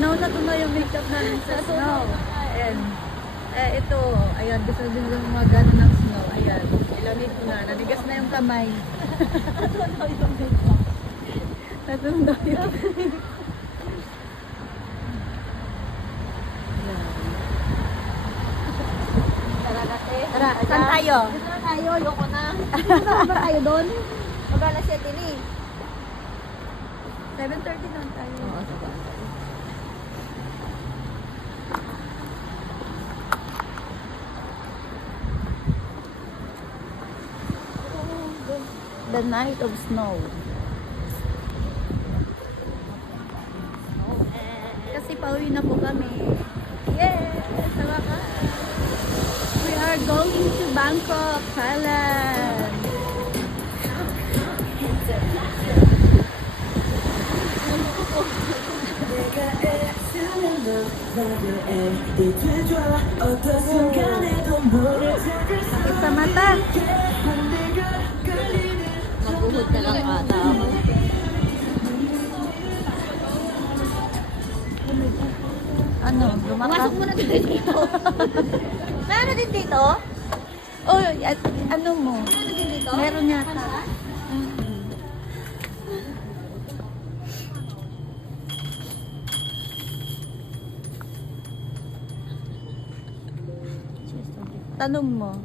Tunaw na tunaw yung makeup namin sa snow. Ayan. Ito, ayan, gusto din yung mga gano'n ng snow. Ayan, ilamig ko na. Nanigas na yung kamay. Natunaw yung makeup. Natunaw yung Tara, saan tayo? Dito na tayo, ayoko na. Dito ba tayo doon? Mag-alas 7 ni. 7:30 lang tayo. Oo, sige. The night of snow. Kasi pauwi na po kami. Yes! Sa wakas! We are going to Bangkok, Thailand. Sakit sa mata. Maguhod na lang ata ako. Ano? Lumakas? Pumasok muna tayo dito. Meron din dito? Oh, ano mo? Meron din dito? Meron yata. Kanala? Tanong mo.